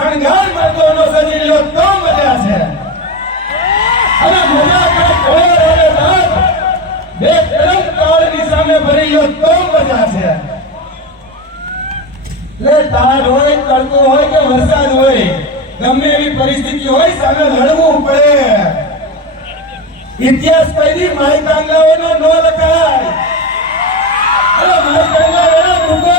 શણગાર મર્દોનો સજી તો મજા છે. અને મજા કરે અને રાત બે તરંગ કાળની સામે ભરી તો મજા છે. એટલે તાર હોય, તડકો હોય કે વરસાદ હોય, ગમે એવી પરિસ્થિતિ હોય, સામે લડવું પડે. ઇતિહાસ પહેલી માય કાંગલાઓનો નો લખાય અરે મારી કાંગલાઓનો ભૂગો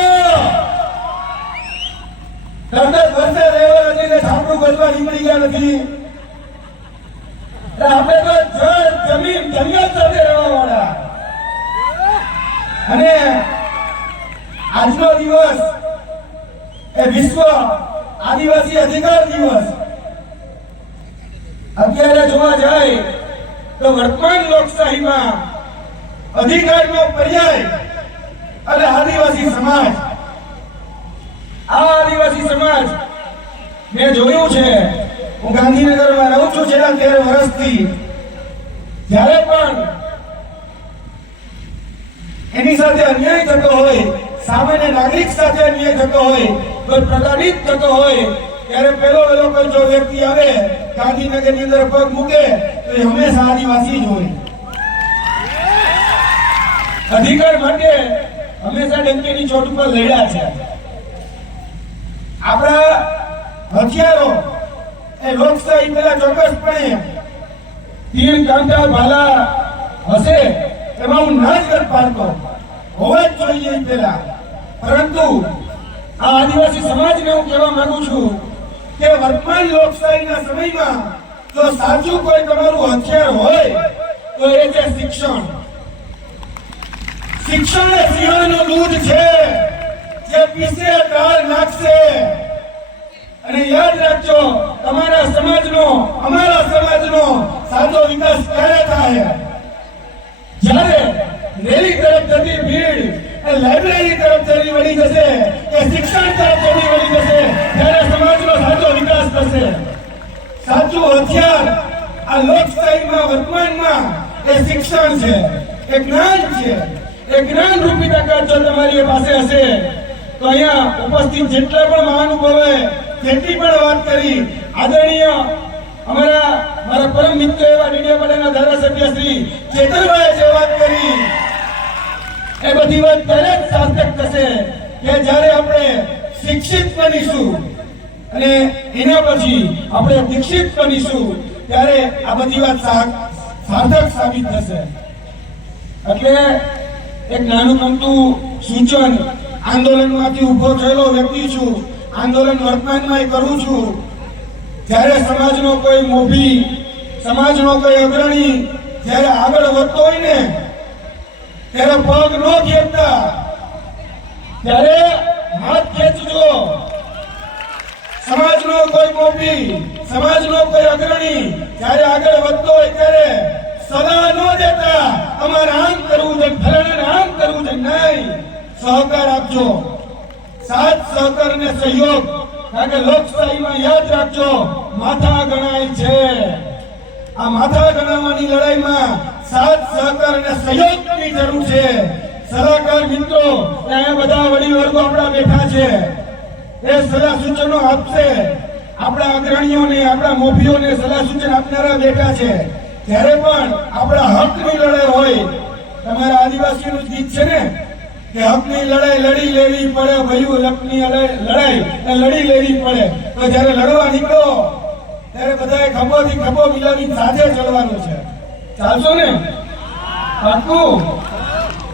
એ વિશ્વ આદિવાસી અધિકાર દિવસ. અત્યારે જોવા જાય તો વર્તમાન લોકશાહીમાં અધિકારનો પર્યાય અને આદિવાસી સમાજ આદિવાસી સમાજ મેં જોયું છે. હું ગાંધીનગરમાં રહું છું છેલ્લા તેર વર્ષથી. જ્યારે પણ એની સાથે અન્યાય થતો હોય, સામાન્ય નાગરિક સાથે અન્યાય થતો હોય, કોઈ પ્રતાડિત થતો હોય, ત્યારે પેલો પેલો કોઈ જો વ્યક્તિ આવે ગાંધીનગરની અંદર પગ મૂકે, તો એ હંમેશા આદિવાસી જ હોય. અધિકાર માટે હંમેશા ડંકીની ચોટ ઉપર લડ્યા છે. આપણા હથિયારો એ લોકશાહી પેલા ચોક્કસપણે તીર કાંટા ભાલા હશે એમાં હું ના જ પાડતો. હોવા જ જોઈએ પેલા પરંતુ આ આદિવાસી સમાજને હું કહેવા માંગુ છું કે વર્તમાન લોકશાહીના સમયમાં જો સાચું કોઈ તમારું હથિયાર હોય, તો એ છે શિક્ષણ. શિક્ષણ એ સિંહણનું દૂધ છે. દાળ અને યાદ રાખજો, તમારા સમાજનો, અમારા સમાજનો સાચો વિકાસ ક્યારે થાય? જ્યારે રેલી તરફ જતી ભીડ લાઇબ્રેરી તરફ જતી વળી જશે, કે શિક્ષણ તરફ જતી વળી જશે, ત્યારે સમાજનો સાચો વિકાસ થશે. સાચું હથિયાર આ લોકશાહીમાં, વર્તમાનમાં એ શિક્ષણ છે, એ જ્ઞાન છે. એ જ્ઞાન રૂપી તાકાત જો તમારી પાસે હશે તો અહીંયા ઉપસ્થિત જેટલા પણ મહાનુભાવોએ જેટલી પણ વાત કરી, આદરણીય અમારા, મારા પરમ મિત્ર એવા ડીડીયાપાડાના ધારાસભ્ય શ્રી ચેતનભાઈએ જે વાત કરી, એ બધી વાત ત્યારે સાર્થક થશે કે જ્યારે આપણે શિક્ષિત બનીશું અને એના પછી આપણે દીક્ષિત બનીશું, ત્યારે આ બધી વાત સાર્થક સાબિત થશે. એટલે એક નાનું મોટું સૂચન આંદોલનમાંથી ઊભો થયેલો વ્યક્તિ છું. આંદોલન વર્તમાનમાં કરું છું. જ્યારે સમાજનો કોઈ મોભી, સમાજનો કોઈ અગ્રણી જ્યારે આગળ વધતો હોય ને, ત્યારે પગ ન ખેંચતા ત્યારે હાથ ખેંચજો. સમાજનો કોઈ મોભી, સમાજનો કોઈ અગ્રણી જ્યારે આગળ વધતો હોય ત્યારે સલાહ ન દેતા, અમારે આમ કરવું છે, ફલાણાને આમ કરવું છે, નહીં. સહકાર આપજો. સાથ સહકાર અને સહયોગ. કારણ કે લોકશાહીમાં યાદ રાખજો, માથા ગણાય છે. આ માથા ગણાવવાની લડાઈમાં સાથ સહકાર અને સહયોગની જરૂર છે. સલાહકાર મિત્રો અહીંયા બધા વડીલ વર્ગો આપણા બેઠા છે. એ સલાહ સૂચનો આપશે. આપણા અગ્રણીઓને, આપણા મોભીઓને સલાહ સૂચન આપનારા બેઠા છે. ત્યારે પણ આપણા હકની લડાઈ હોય, તમારા આદિવાસીનું ગીત છે ને કે હકની લડાઈ લડી લેવી પડે ભયું લડાઈ લડાઈ લડી લેવી પડે. તો જ્યારે લડવા નીકળો, ત્યારે બધાએ ખભોથી ખભો મિલાવી સાથે ચડવાનું છે. ચાલશો ને? પાકું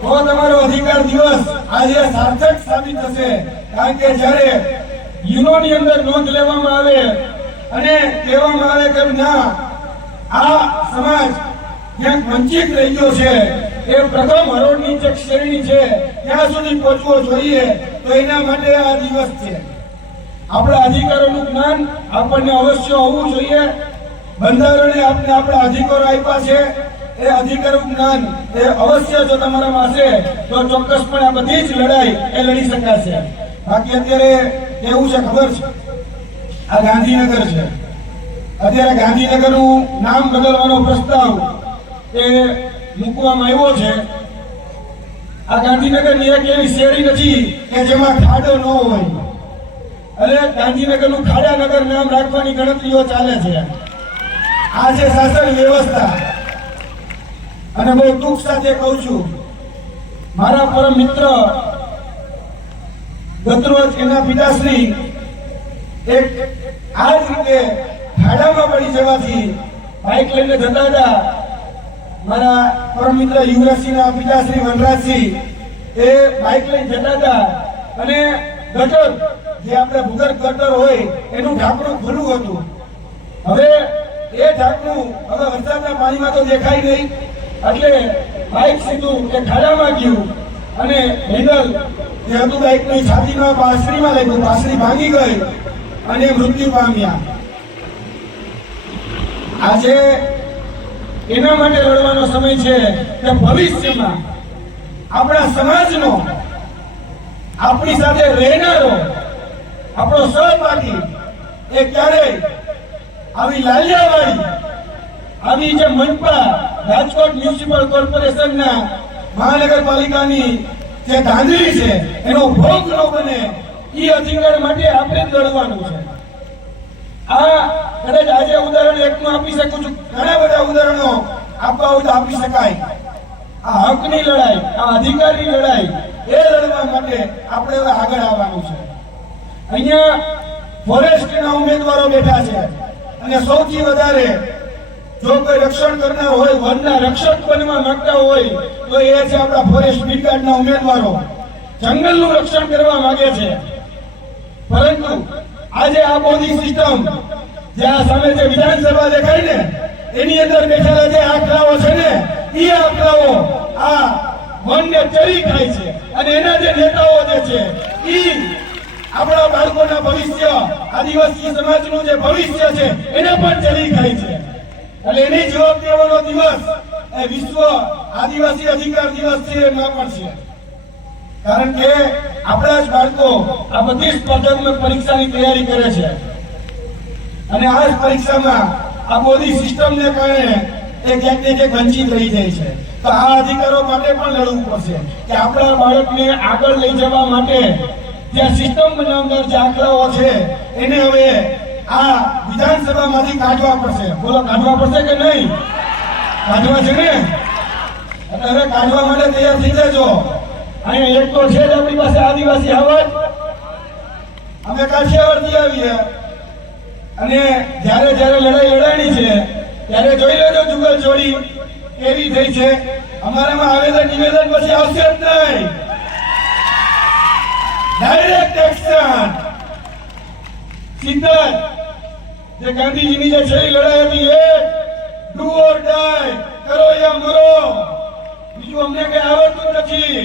તો તમારો અધિકાર દિવસ આજે સાર્થક સાબિત થશે. કારણ કે જ્યારે યુનોની અંદર નોંધ લેવામાં આવે અને કહેવામાં આવે કે ના, આ સમાજ ક્યાંક વંચિત રહી ગયો છે. એ પ્રથમ હરોળની જે શ્રેણી છે, ત્યાં સુધી પહોંચવો જોઈએ, તો એના માટે આ દિવસ છે. આપણા અધિકારોનું જ્ઞાન આપણને અવશ્ય હોવું જોઈએ. બંધારણે આપણે આપણા અધિકારો આપ્યા છે. એ અધિકારનું જ્ઞાન એ અવશ્ય જો તમારામાં હશે તો ચોક્કસપણે આ બધી જ લડાઈ એ લડી શકાશે. બાકી અત્યારે એવું છે, ખબર છે? આ ગાંધીનગર છે. અત્યારે ગાંધીનગરનું નામ બદલવાનો પ્રસ્તાવ એ મૂકવામાં આવ્યો છે. આ ગાંધીનગરની એક એવી શેરી નથી કે જેમાં ખાડો ન હોય. અરે, ગાંધીનગરનું ખાડાનગર નામ રાખવાની ગણતરીઓ ચાલે છે. આ છે શાસન વ્યવસ્થા. અને બહુ દુઃખ સાથે કહું છું, મારા પરમ મિત્ર ગતરોજ એના પિતાશ્રી એક આ જ રીતે ખાડામાં પડી જવાથી બાઇક લઈને જતા હતા. મારા પરમ મિત્ર યુવરાજસિંહના પિતાશ્રી વનરાજસિંહ, એ બાઇક લઈને જતા હતા. અને ગટર, જે આપણે ભૂગર્ભ ગટર હોય, એનું ઢાંકણું ખુલ્લું હતું. હવે એ ઢાંકણું હવે વરસાદના પાણીમાં તો દેખાઈ નહીં. એટલે બાઇક સીધું એ ખાડામાં ગયું. અને હેન્ડલ જે હતું બાઇકની છાતીમાં પાસરીમાં લાગ્યું. પાસરી ભાંગી ગઈ અને મૃત્યુ પામ્યા. આજે એના માટે લડવાનો સમય છે કે ભવિષ્યમાં આપણા સમાજનો, આપણી સાથે રહેનારો, આપણો સહપાઠી એ ક્યારેય આવી લાલિયાવાળી આવી જે મનપા રાજકોટ મ્યુનિસિપલ કોર્પોરેશનના મહાનગરપાલિકાની જે ધાંધલી છે, એનો ભોગ ન બને એ અધિકાર માટે આપણે લડવાનું છે. આ કદાચ આજે ઉદાહરણ એકનું આપી શકું છું. ઘણા બધા ઉદાહરણો આપવા હોય તો આપી શકાય. આ હકની લડાઈ, આ અધિકારની લડાઈ, એ લડવા માટે આપણે હવે આગળ આવવાનું છે. અહીંયા ફોરેસ્ટના ઉમેદવારો બેઠા છે. અને સૌથી વધારે જો કોઈ રક્ષણ કરનાર હોય, વનના રક્ષક બનવા માંગતા હોય, તો એ છે આપણા ફોરેસ્ટ બ્રિગાડના ઉમેદવારો. જંગલનું રક્ષણ કરવા માંગે છે. પરંતુ આજે આ મોદી સિસ્ટમ જે આ સામે જે વિધાનસભા દેખાય ને, એની અંદર બેઠેલા જે આંકડાઓ છે ને એ આંકડાઓ આ મનને ચરી ખાય છે. અને એના જે નેતાઓ જે છે એ આપણા બાળકોના ભવિષ્ય, આદિવાસી સમાજનું જે ભવિષ્ય છે, એને પણ ચરી ખાય છે. એટલે એની જવાબ દેવાનો દિવસ એ વિશ્વ આદિવાસી અધિકાર દિવસ છે એમાં પણ છે. કારણ કે આપણા જ બાળકો આ બધી સ્પર્ધાત્મક પરીક્ષાની તૈયારી કરે છે. અને આ જ પરીક્ષામાં આ બોધી સિસ્ટમને કારણે એ ક્યાંક ને ક્યાંક વંચિત રહી જાય છે. તો આ અધિકારો માટે પણ લડવું પડશે કે આપણા બાળકને આગળ લઈ જવા માટે જે સિસ્ટમ બનાવનાર જે આંકડાઓ છે, એને હવે આ વિધાનસભામાંથી કાઢવા પડશે. બોલો, કાઢવા પડશે કે નહીં? કાઢવા છે ને? એટલે હવે કાઢવા માટે તૈયાર થઈ જજો. અહીંયા એક તો છે જ આપણી પાસે આદિવાસી આવત અમે કાઠિયાવાડથી આવીએ. અને જ્યારે જ્યારે લડાઈ લડાણી છે, ત્યારે જોઈ લેજો જુગલ જોડી કેવી થઈ છે. અમારામાં આવેદન નિવેદન પછી આવશે જ નહીં. ડાયરેક્ટ એક્શન સીધા જે ગાંધીજીની જે છેલ્લી લડાઈ હતી એ ડુ ઓર ડાય કરો યા મરો. બીજું અમને કઈ આવડતું નથી.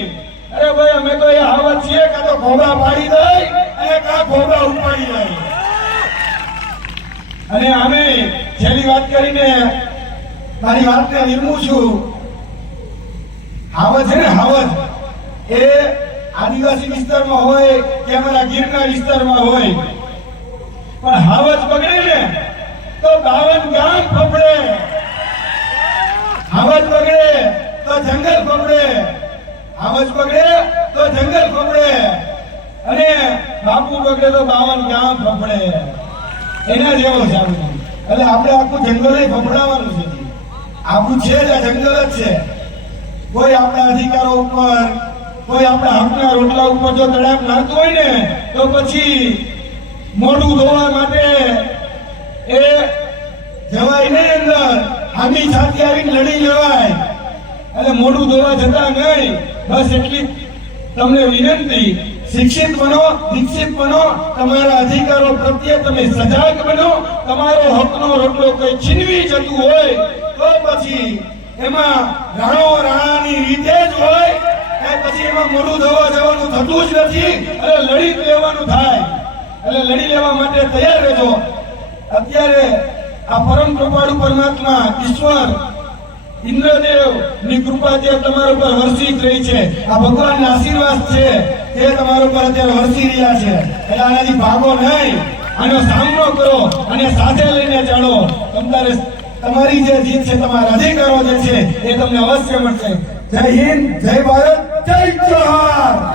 અરે ભાઈ, અમે તો એ આવત છીએ કાં તો ઘોડા પાડી દઈ અને કાં ઘોડા ઉપાડી દઈ. અને અમે છેલ્લી વાત કરીને મારી વાતને વિરમું છું. હાવજ છે ને, હાવજ. એ આદિવાસી વિસ્તારમાં હોય કે અમારા ગીરના વિસ્તારમાં હોય. પણ હાવજ બગડે ને, તો બાવન ગામ ફફડે. હાવજ બગડે, તો જંગલ ફફડે. હાવજ પકડે તો જંગલ ફફડે અને બાપુ પકડે તો બાવન ગામ ફફડે એના જેવો છે એટલે આપણે આખું જંગલ ફફડાવવાનું છે. આપણું છે જ આ જંગલ જ છે. કોઈ આપણા અધિકારો ઉપર, કોઈ આપણા હકના રોટલા ઉપર જો તડાપ નાખતું હોય ને, તો પછી મોઢું ધોવા માટે એ જવાય નહીં અંદર. હામી છાતી આવીને લડી લેવાય. એટલે મોઢું ધોવા જતા નહીં. બસ એટલી તમને વિનંતી, શિક્ષિત બનો, દીક્ષિત બનો, તમારા અધિકારો પ્રત્યે તમે સજાગ બનો, તમારો હકનો રોટલો કઈ છીનવી જતું હોય તો પછી એમાં રાણો રાણાની રીતે જ હોય કે પછી એમાં મોઢું ધોવા જવાનું થતું જ નથી એટલે લડી લેવાનું થાય. એટલે લડી લેવા માટે તૈયાર રહેજો. અત્યારે આ પરમ કૃપાળુ પરમાત્મા ઈશ્વર ઇન્દ્રદેવ, ની કૃપા જે તમારા ઉપર વરસી રહી છે. આ ભગવાનના આશીર્વાદ છે. તે તમારા ઉપર અત્યારે વરસી રહ્યા છે. એટલે આનાથી ભાગો નહીં. આનો સામનો કરો અને સાથે લઈને ચાલો. તમારે તમારી જે જીત છે, તમારા અધિકારો જે છે, એ તમને અવશ્ય મળશે. જય હિન્દ, જય ભારત, જય જોહાર